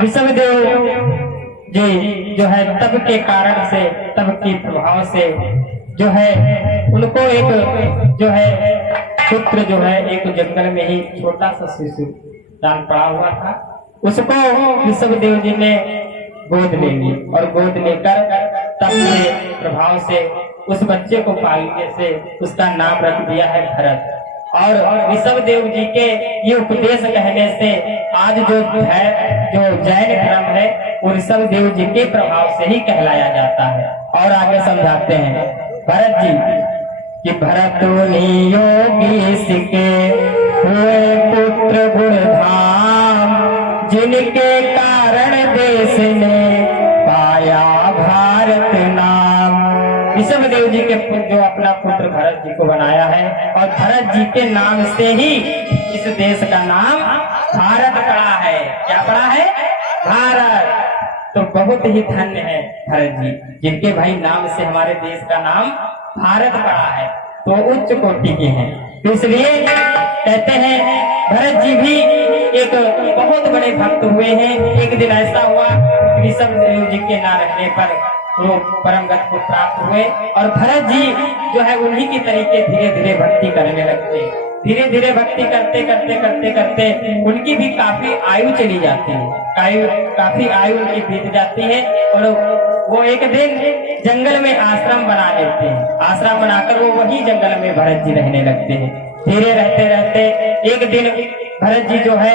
विश्वदेव जी जो है तब के कारण से, तब के प्रभाव से जो है उनको एक जो है पुत्र जो है एक जंगल में ही छोटा सा शिशु जान पड़ा हुआ था। उसको विश्वदेव जी ने गोद ले ली और गोद लेकर तब के प्रभाव से उस बच्चे को पालने से उसका नाम रख दिया है भरत। और विश्वदेव जी के ये उपदेश कहने से आज जो है जो जैन धर्म है वो विश्वदेव जी के प्रभाव से ही कहलाया जाता है। और आगे समझाते हैं भरत जी कि भरत योगी सिके हुए पुत्र गुणधाम, जिनके कारण देश ने पाया भारत नाम। विश्वदेव जी के जो अपना पुत्र भरत जी को बनाया है और भरत जी के नाम से ही इस देश का नाम भारत पड़ा है। क्या पड़ा है? भारत। तो बहुत ही धन्य है भरत जी जिनके भाई नाम से हमारे देश का नाम भारत पड़ा है, तो उच्च कोटि के हैं। तो इसलिए कहते हैं भरत जी भी एक बहुत बड़े भक्त हुए हैं। एक दिन ऐसा हुआ विश्वदेव जी के ना रहने पर वो परम गति को प्राप्त हुए और भरत जी जो है उन्हीं की तरीके धीरे धीरे भक्ति करने लगते। धीरे धीरे भक्ति करते करते करते करते उनकी भी काफी आयु चली जाती है, काफी आयु उनकी बीत जाती है और वो एक दिन जंगल में आश्रम बना लेते हैं। आश्रम बनाकर वो वही जंगल में भरत जी रहने लगते हैं। धीरे रहते रहते एक दिन भरत जी जो है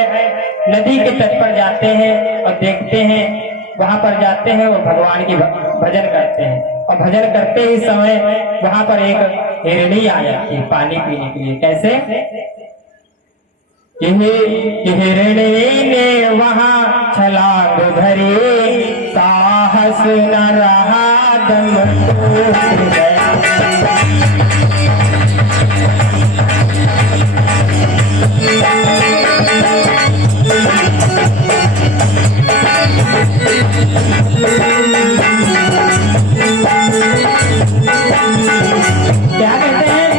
नदी के तट पर जाते हैं और देखते हैं, वहां पर जाते हैं वो भगवान की भजन करते हैं और भजन करते ही समय वहां पर एक हिरणी आ जाती है पानी पीने के लिए। कैसे? हिरणी ने वहां छलांग भरी, साहस न रहा दम टूट गया। क्या कहते हैं?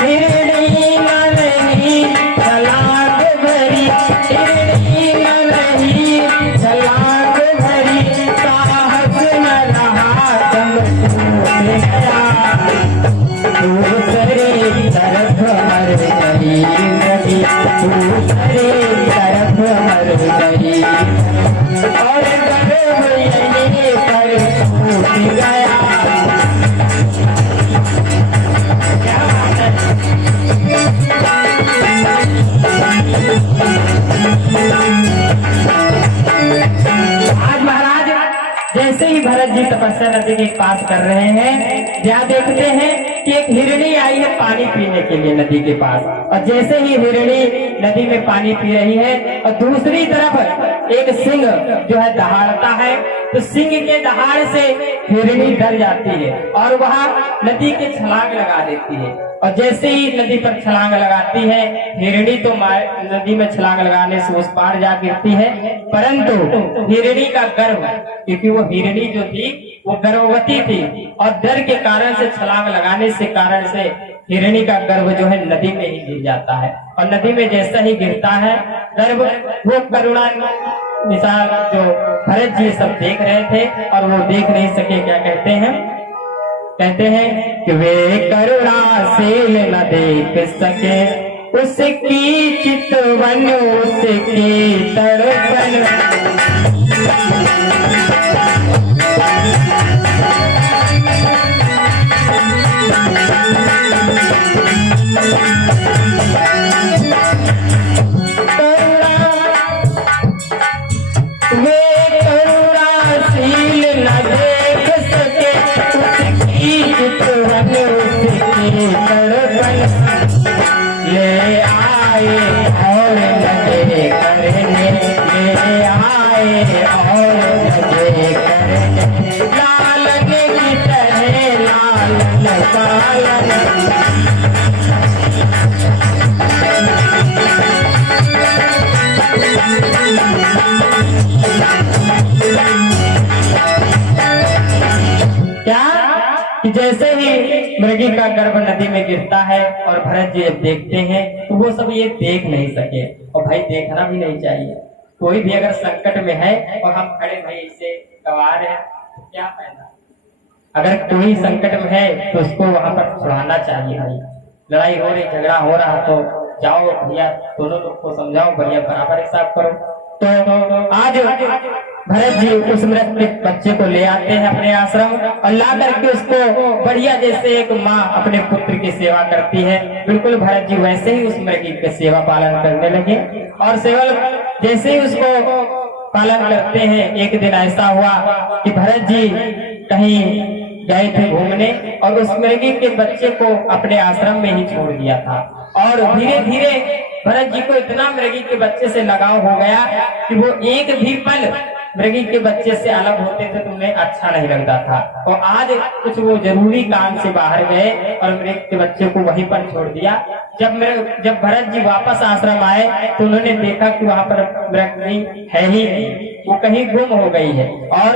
हिरणी न रही छलांग भरी, हिरणी न रही छलांग भरी, साहस न रहा दम टूट गया। दूसरी तरफ मर गई नदी, दूसरी तरफ मर गई और गर्भ यहीं पर टूट गया। आज महाराज जैसे ही भरत जी तपस्या नदी के पास कर रहे हैं, जहाँ देखते हैं कि एक हिरणी आई है पानी पीने के लिए नदी के पास, और जैसे ही हिरणी नदी में पानी पी रही है और दूसरी तरफ एक सिंह जो है दहाड़ता है, तो सिंह के दहाड़ से हिरणी डर जाती है और वहां नदी के छलांग लगा देती है। और जैसे ही नदी पर छलांग लगाती है हिरणी तो नदी में छलांग लगाने से उस पार जा गिरती है, परंतु हिरणी का गर्भ, क्योंकि वो हिरणी जो थी वो गर्भवती थी और डर के कारण से छलांग लगाने से कारण से हिरणी का गर्भ जो है नदी में ही गिर जाता है। और नदी में जैसा ही गिरता है गर्भ, वो करुणा निशान जो भरत जी सब देख रहे थे और वो देख नहीं सके। क्या कहते हैं? कहते हैं कि वे करुणाशील न देख सके उसकी चितवन, उसकी तड़पन। वे करुणाशील न देख सके उसकी चितवन उसकी तड़पन ले आए और लगे करने ले आए और लगे करने लालन की तरह लालन पालन क्या कि जैसे ही मृगी का गर्भ नदी में गिरता है और भरत जी जब देखते हैं तो वो सब ये देख नहीं सके और भाई देखना भी नहीं चाहिए। कोई भी अगर संकट में है और हम खड़े भाई इसे गवार है तो क्या फायदा। अगर कोई संकट में है तो उसको वहां पर छुड़ाना चाहिए भाई। लड़ाई हो रही झगड़ा हो रहा तो जाओ भैया दोनों लोग को समझाओ बढ़िया बराबर हिसाब करो। तो आज भरत जी उस मृत बच्चे को ले आते हैं अपने आश्रम और ला करके उसको बढ़िया जैसे एक माँ अपने पुत्र की सेवा करती है बिल्कुल भरत जी वैसे ही उस मृगी की सेवा पालन करने लगे। और सेवा जैसे ही उसको पालन करते हैं एक दिन ऐसा हुआ कि भरत जी कहीं गए थे घूमने और उस मृगी के बच्चे को अपने आश्रम में ही छोड़ दिया था। और धीरे धीरे भरत जी को इतना मृगी के बच्चे से लगाव हो गया कि वो एक भी पल मृगी के बच्चे से अलग होते थे तो उन्हें अच्छा नहीं लगता था। और आज कुछ वो जरूरी काम से बाहर गए और मृगी के बच्चे को वहीं पर छोड़ दिया। जब भरत जी वापस आश्रम आए तो उन्होंने देखा कि वहां पर मृगी है ही नहीं, वो कहीं गुम हो गई है। और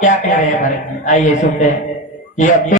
क्या कह रहे हैं भरत जी, आइए सुनते हैं कि अब